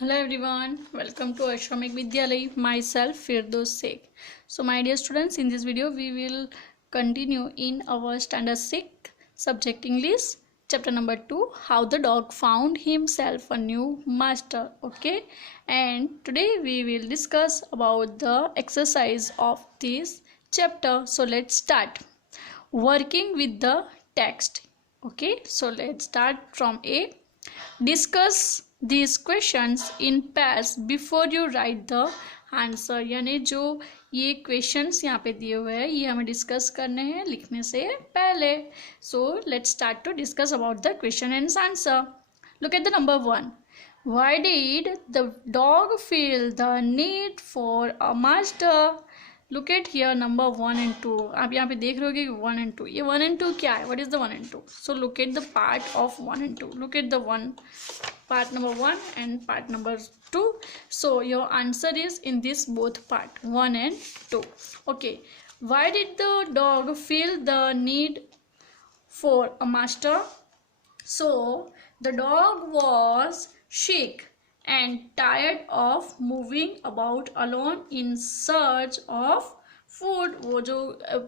Hello everyone, welcome to Ashramik Vidyalay. Myself Firdos Sheikh. So my dear students, in this video we will continue in our standard 6 subject English, chapter number 2, how the dog found himself a new master. Okay, and today we will discuss about the exercise of this chapter. So let's start working with the text. Okay, so let's start from A. Discuss these questions in pairs before you write the answer. यानी जो ये questions यहाँ पे दिए हुए हैं ये हमें डिस्कस करने हैं लिखने से पहले. So let's start to discuss about the question and answer. Look at the number 1. Why did the dog feel the need for a master? Look at here number 1 and 2. आप यहाँ पे देख रहे होगे 1 and 2. ये 1 and 2 क्या है? What is the 1 and 2? So look at the part of 1 and 2. Look at the part number 1 and part number 2. So your answer is in this both part 1 and 2. Okay, why did the dog feel the need for a master? So the dog was sick and tired of moving about alone in search of food. वो जो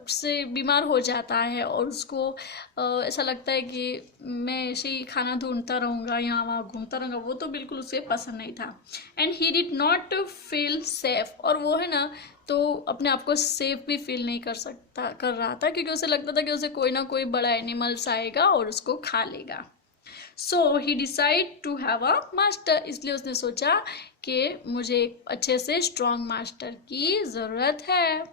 से बीमार हो जाता है और उसको ऐसा लगता है कि मैं ऐसे ही खाना ढूंढता रहूँगा, यहाँ वहाँ घूमता रहूँगा, वो तो बिल्कुल उसे पसंद नहीं था. And he did not feel safe, और वो है ना तो अपने आप को सेफ भी फील नहीं कर रहा था क्योंकि उसे लगता था कि उसे कोई ना कोई बड़ा एनिमल्स आएगा और उसको खा लेगा. So he decide to have a master. इसलिए उसने सोचा कि मुझे एक अच्छे से स्ट्रॉन्ग मास्टर की ज़रूरत है.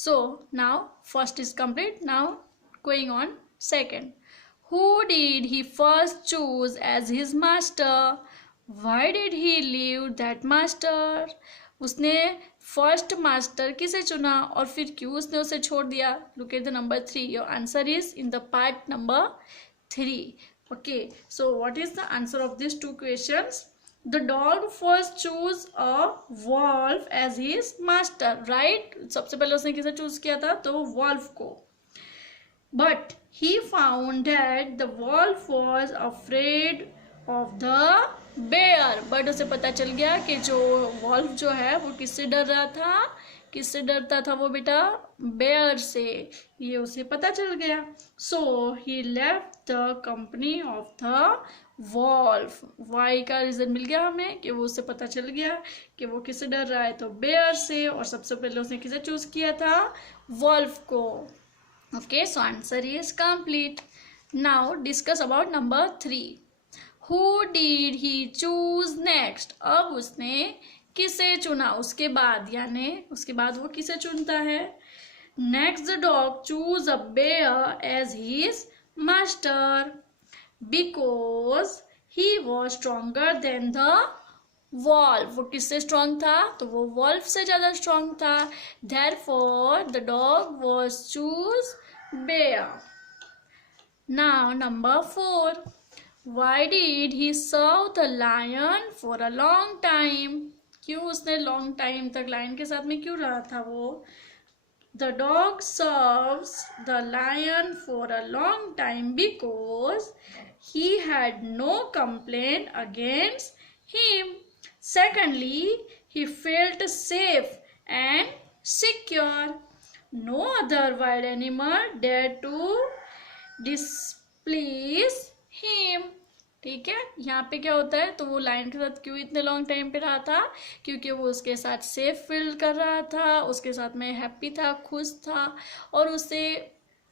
So now first is complete. Now going on second. Who did he first choose as his master? Why did he leave that master? उसने फर्स्ट मास्टर किसे चुना और फिर क्यों उसने उसे छोड़ दिया? Look at the number 3. Your answer is in the part number 3. Okay, so what is the answer of these two questions? The dog first choose a wolf as his master, right? सबसे पहले उसने किसे choose किया था? तो wolf को. But he found that the wolf was afraid of the bear. But उसे पता चल गया कि जो wolf जो है वो किससे डर रहा था? किससे डरता था वो बेटा? बेयर से. ये उसे पता चल गया. So he left the company of the wolf. Why का रीजन मिल गया हमें कि वो उससे पता चल गया कि वो किससे डर रहा है, तो बेयर से. और सबसे पहले उसने किसे चूज किया था? वॉल्फ को. Okay, so answer is complete. Now discuss about number 3. Who did he choose next? अब उसने किसे चुना उसके बाद, यानी उसके बाद वो किसे चुनता है? Next the dog choose a bear as his master because he was stronger than the wolf. वो किससे स्ट्रॉन्ग था? तो वो wolf से ज़्यादा स्ट्रॉन्ग था. Therefore the dog was choose bear. Now number 4. Why did he serve the lion for a long time? क्यों उसने long time तक lion के साथ में क्यों रहा था वो? The dog serves the lion for a long time because he had no complaint against him. Secondly, he felt safe and secure. No other wild animal dared to displease him. ठीक है, यहाँ पे क्या होता है? तो वो लायन के साथ क्यों इतने लॉन्ग टाइम पे रहा था? क्योंकि वो उसके साथ सेफ फील कर रहा था, उसके साथ में हैप्पी था, खुश था, और उसे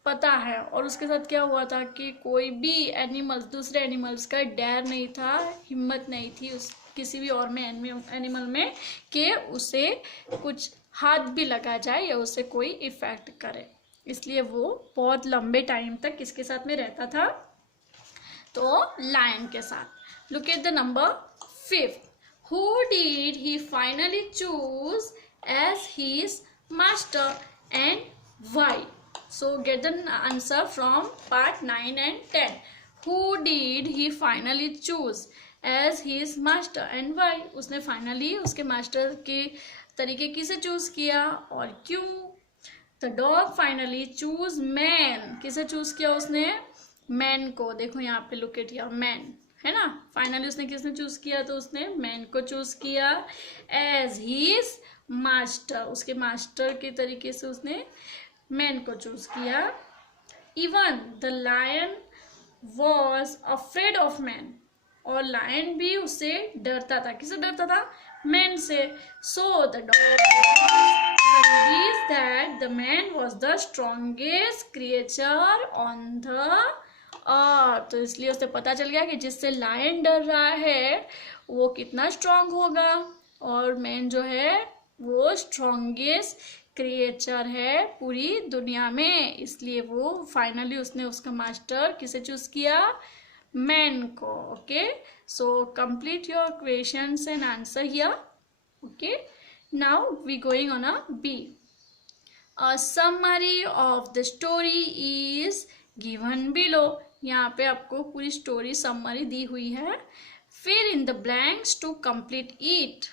पता है. और उसके साथ क्या हुआ था कि कोई भी एनिमल्स, दूसरे एनिमल्स का डर नहीं था, हिम्मत नहीं थी उस किसी भी और में एनिमल में कि उसे कुछ हाथ भी लगा जाए या उसे कोई इफेक्ट करे. इसलिए वो बहुत लंबे टाइम तक किसके साथ में रहता था? तो लायन के साथ. Look at the number 5. Who did he finally choose as his master and why? So get the answer from part 9 and 10. Who did he finally choose as his master and why? उसने finally उसके master के तरीके किसे choose किया और क्यों? The dog finally choose man. किसे choose किया उसने? मैन को. देखो यहाँ पे लुक एट योर मैन. है ना। फाइनली उसने किसने चूज किया, तो उसने मैन को चूज किया एज हीज मास्टर, उसके मास्टर के तरीके से उसने मैन को चूज किया। Even the lion was afraid of man, और लायन भी उससे डरता था। किससे डरता था, मैन से। So the dog convinced that the man was the strongest creature on the earth, तो इसलिए उसे पता चल गया कि जिससे लायन डर रहा है वो कितना स्ट्रांग होगा, और मैन जो है वो स्ट्रॉन्गेस्ट क्रिएचर है पूरी दुनिया में। इसलिए वो फाइनली उसने उसका मास्टर किसे चूज किया, मैन को। Okay, so complete your questions and answer here. Okay, now we going on a B. A summary of the story is given below, यहाँ पे आपको पूरी स्टोरी समरी दी हुई है। Fill in the blanks to complete it,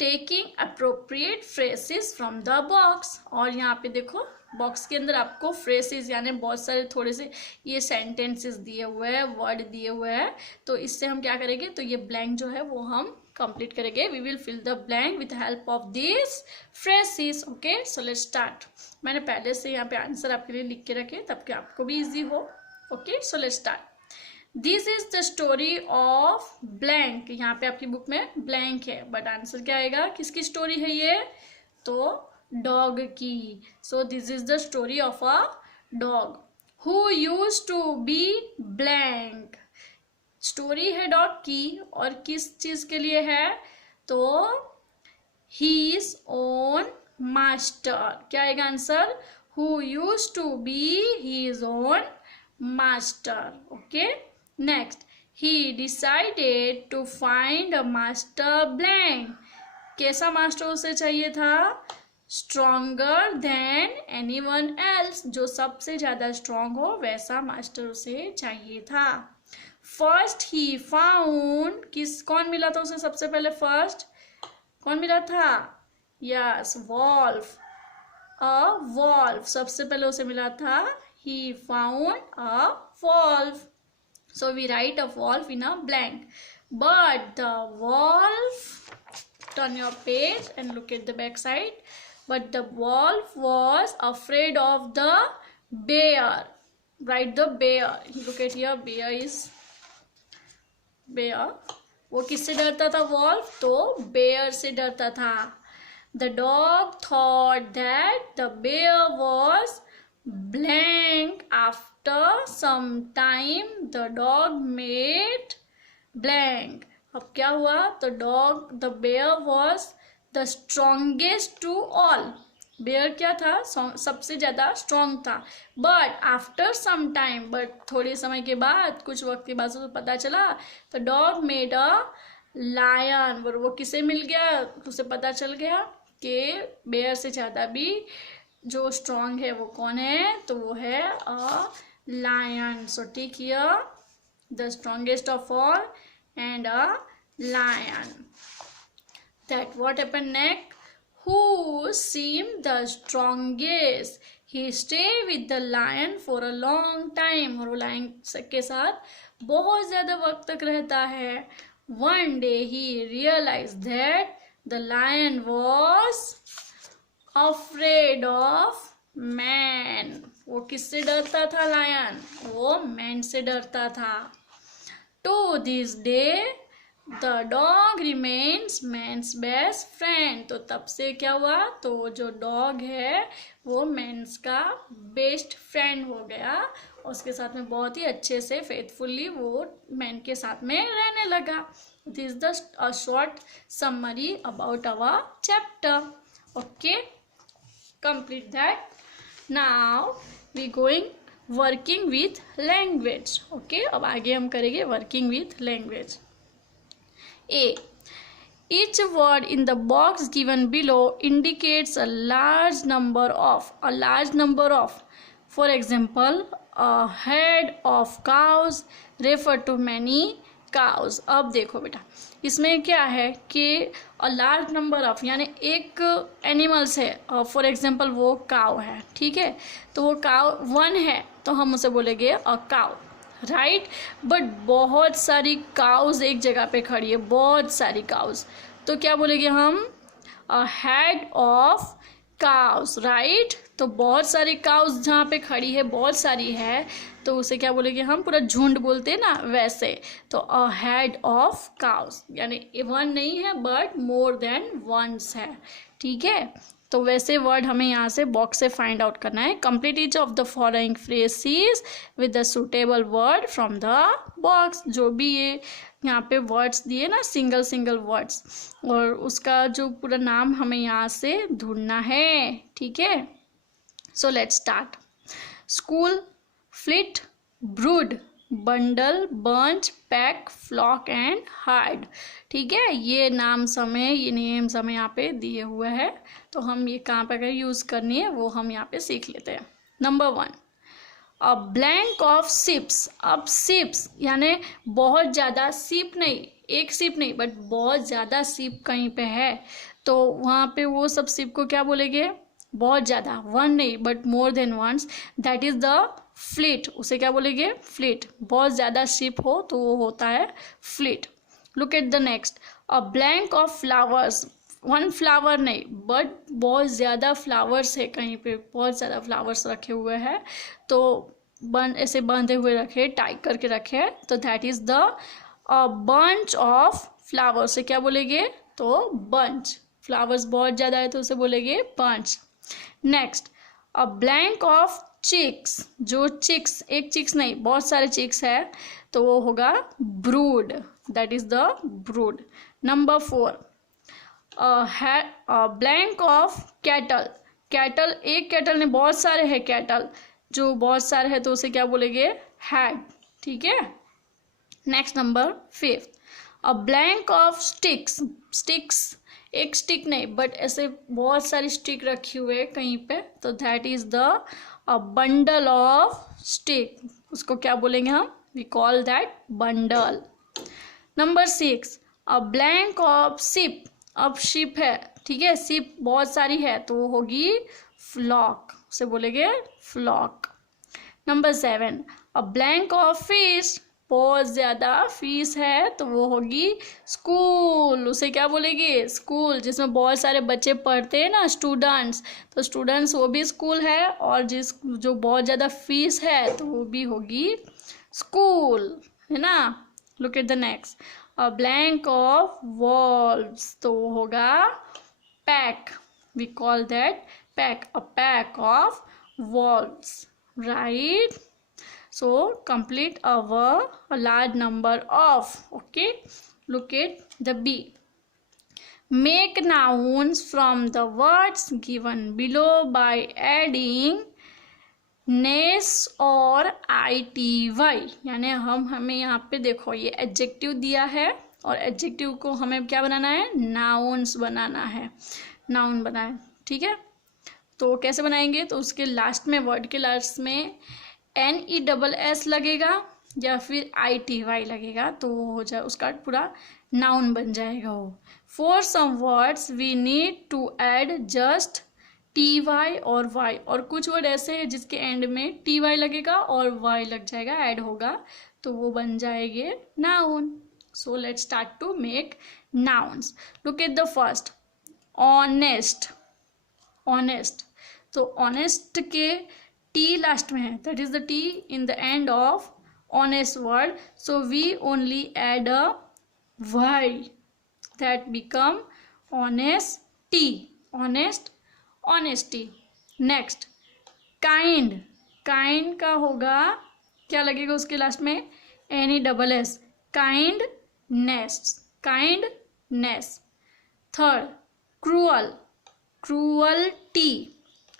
taking appropriate phrases from the box, और यहाँ पे देखो बॉक्स के अंदर आपको फ्रेसेस यानी बहुत सारे थोड़े से ये सेंटेंसेस दिए हुए हैं, वर्ड दिए हुए हैं, तो इससे हम क्या करेंगे, तो ये ब्लैंक जो है वो हम कंप्लीट करेंगे। We will fill the blank with help of this phrases. Okay, so let's start. मैंने पहले से यहाँ पे आंसर आपके लिए लिख के रखे तब कि आपको भी इजी हो। Okay, so let's start. This is the story of blank, यहाँ पे आपकी बुक में ब्लैंक है, बट आंसर क्या आएगा, किसकी स्टोरी है ये, तो डॉग की। So this is the story of a dog who used to be blank. Story है डॉग की, और किस चीज के लिए है, तो हीज ओन मास्टर। क्या आएगा answer, who used to be his own master. Okay, next, he decided to find a master blank. कैसा मास्टर उसे चाहिए था, स्ट्रॉन्गर देन एनीवन एल्स, जो सबसे ज्यादा स्ट्रॉन्ग हो वैसा मास्टर उसे चाहिए था। फर्स्ट ही फाउंड, कौन मिला था उसे सबसे पहले, फर्स्ट कौन मिला था, यस वॉल्फ, अ वॉल्फ सबसे पहले उसे मिला था। He found a wolf, so we write a wolf in a blank, but the wolf, turn your page and look at the back side, but the wolf was afraid of the bear. Write the bear, look at here, bear is bear, वो किससे डरता था wolf, तो bear से डरता था। The dog thought that the bear was blank. After some time the dog made blank. अब क्या हुआ, तो the bear was the strongest to all. Bear क्या था, सबसे ज्यादा स्ट्रॉन्ग था। But after some time, but थोड़े समय के बाद, कुछ वक्त के बाद, तो पता चला, तो डॉग मेड अ लायन, वो किसे मिल गया, उसे पता चल गया कि बेयर से ज्यादा भी जो स्ट्रॉन्ग है वो कौन है, तो वो है a lion. So take here the strongest of all and a lion. That what happened next, who seemed the strongest, he stayed with the lion for a long time, और वो लायन के साथ बहुत ज्यादा वक्त तक रहता है। One day he realized that the lion was afraid of man. वो किससे डरता था लायन, वो मैन से डरता था। To this day the dog remains man's best friend. तो तब से क्या हुआ, तो जो डॉग है वो मैन्स का बेस्ट फ्रेंड हो गया, उसके साथ में बहुत ही अच्छे से फेथफुली वो मैन के साथ में रहने लगा। This the a short summary about our chapter. Okay, complete that. Now we going working with language. Okay, अब आगे हम करेंगे working with language. A. Each word in the box given below indicates a large number of. For example, a herd of cows refer to many cows. अब देखो बेटा, इसमें क्या है कि a large number of यानी एक एनिमल्स है, फॉर एग्जाम्पल वो काव है, ठीक है, तो वो काव वन है तो हम उसे बोलेंगे अ काव, राइट, बट बहुत सारी काउज एक जगह पे खड़ी है, बहुत सारी काउज, तो क्या बोलेंगे हम? A head of cows, right. तो बहुत सारी काउस जहाँ पे खड़ी है, बहुत सारी है, तो उसे क्या बोलेंगे हम? पूरा झुंड बोलते हैं ना, वैसे। तो अ हेड ऑफ काउस यानी वन नहीं है बट मोर देन वंस है, ठीक है। तो वैसे वर्ड हमें यहाँ से बॉक्स से फाइंड आउट करना है। Complete each of the following phrases with the suitable word from the box. जो भी ये यहाँ पे वर्ड्स दिए ना, सिंगल सिंगल वर्ड्स, और उसका जो पूरा नाम हमें यहाँ से ढूंढना है, ठीक है। So let's start. School, fleet, brood, bundle, bunch, pack, flock and herd, ठीक है। ये नेम्स हमें यहाँ पे दिए हुए हैं, तो हम ये कहाँ पर यूज़ करनी है वो हम यहाँ पे सीख लेते हैं। Number 1, a blank of ships. अब शिप्स यानी बहुत ज़्यादा, शिप नहीं, एक शिप नहीं, बट बहुत ज़्यादा शिप कहीं पे है, तो वहाँ पे वो सब शिप को क्या बोलेंगे? बहुत ज़्यादा, वन नहीं but more than once, that is the fleet. उसे क्या बोलेंगे? फ्लीट। बहुत ज़्यादा शिप हो तो वो होता है fleet. Look at the next, a blank of flowers. One flower नहीं बट बहुत ज़्यादा फ्लावर्स है, कहीं पे बहुत ज़्यादा फ्लावर्स रखे हुए हैं, तो ऐसे बांधे हुए रखे, टाई करके रखे, तो that is the bunch of flowers. से क्या बोलेंगे? तो बंच। फ्लावर्स बहुत ज़्यादा है तो उसे बोलेंगे bunch. Next, a blank of chicks. जो चिक्स, एक चिक्स नहीं बहुत सारे चिक्स है, तो वो होगा brood, that is the brood. Number 4, blank of cattle. Cattle, एक कैटल नहीं बहुत सारे हैं कैटल, जो बहुत सारे हैं तो उसे क्या बोलेंगे? हैड, ठीक है। Next number 5, a blank of sticks. Sticks, एक स्टिक नहीं बट ऐसे बहुत सारी स्टिक रखी हुई है कहीं पे, तो that is the bundle of stick. उसको क्या बोलेंगे हम? We call that bundle. Number 6, a blank of ship. अब शिप है, ठीक है, शिप बहुत सारी है तो वो होगी फ्लॉक, उसे बोलेंगे flock. Number 7, a blank of fish. बहुत ज़्यादा फीस है तो वो होगी स्कूल, उसे क्या बोलेंगे? स्कूल। जिसमें बहुत सारे बच्चे पढ़ते हैं ना, स्टूडेंट्स, तो स्टूडेंट्स वो भी स्कूल है, और जो बहुत ज़्यादा फीस है तो वो भी होगी स्कूल, है ना। Look at the next, a blank of wolves, तो वो होगा pack, we call that pack, a pack of wolves, right? So complete a large number of, okay. Look at the B. Make nouns from the words given below by adding नेस और ITY। यानी हमें यहाँ पे देखो ये adjective दिया है, और एडजेक्टिव को हमें क्या बनाना है? नाउन्स बनाना है, नाउन बनाए, ठीक है। तो कैसे बनाएंगे? तो उसके लास्ट में, वर्ड के लास्ट में NESS लगेगा या फिर ITY लगेगा, तो वो हो जाए, उसका पूरा नाउन बन जाएगा वो। For some words we need to add just TY और Y, और कुछ वर्ड ऐसे हैं जिसके एंड में TY लगेगा और Y लग जाएगा, ऐड होगा, तो वो बन जाएंगे noun. So let's start to make nouns. Look at the first, honest. Honest, तो ऑनेस्ट के टी लास्ट में है, that is the T in the end of honest word, so we only add a Y, that become honesty, honest, honesty. Next, kind. Kind का होगा, क्या लगेगा उसके last में? NESS, kindness, kindness. Third, cruel, cruelty,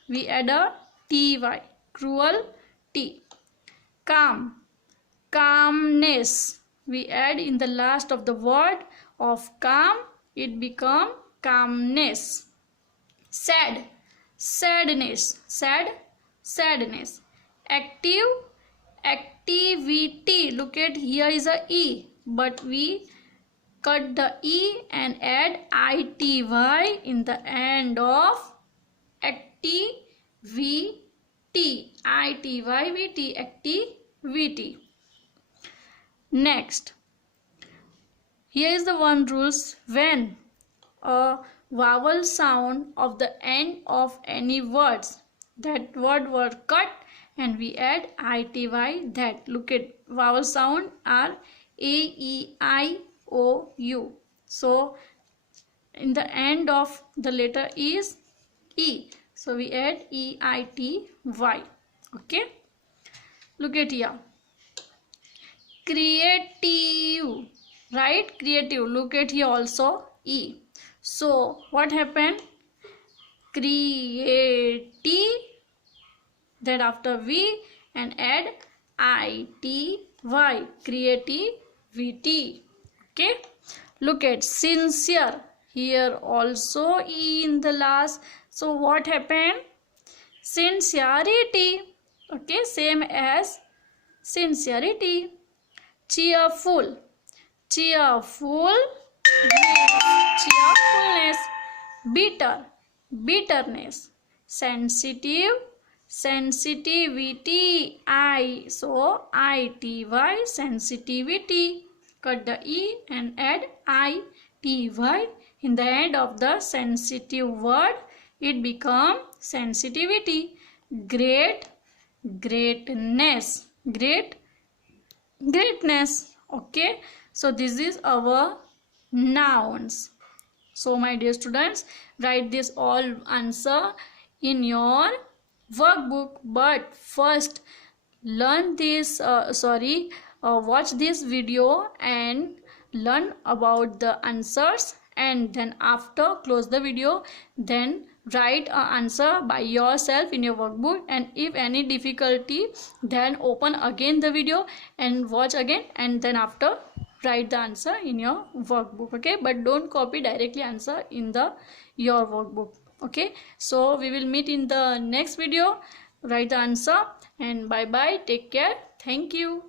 we add a TY, cruelty. Calm, calmness, we add in the last of the word of calm, it become calmness. Sad, sadness, sad, sadness. Active, activity, look at here is a E, but we cut the E and add ITY in the end of activity, ITYVT, activity. Next, here is the one rules. When a vowel sound of the end of any words, that word were cut and we add ity. That, look at, vowel sound are a, e, I, o, u. So in the end of the letter is e, so we add eity. Okay, look at here, creative, right? Creative, look at here also e. So what happened? Creative, then after v and add ity, creativity. Okay, look at sincere, here also e in the last. So what happened? Sincerity. Okay, same as sincerity. Cheerful, cheerfulness, cheerfulness. Bitter, bitterness. Sensitive, sensitivity. So ity, sensitivity. Cut the e and add ity in the end of the sensitive word, it become sensitivity. Great, greatness, greatness. Okay, so this is our nouns. So my dear students, write this all answer in your workbook, but first learn this watch this video and learn about the answers, and then after close the video, then write an answer by yourself in your workbook. And if any difficulty, then open again the video and watch again, and then after write the answer in your workbook. Okay, but don't copy directly answer in the your workbook. Okay, so we will meet in the next video. Write the answer, and bye bye, take care, thank you.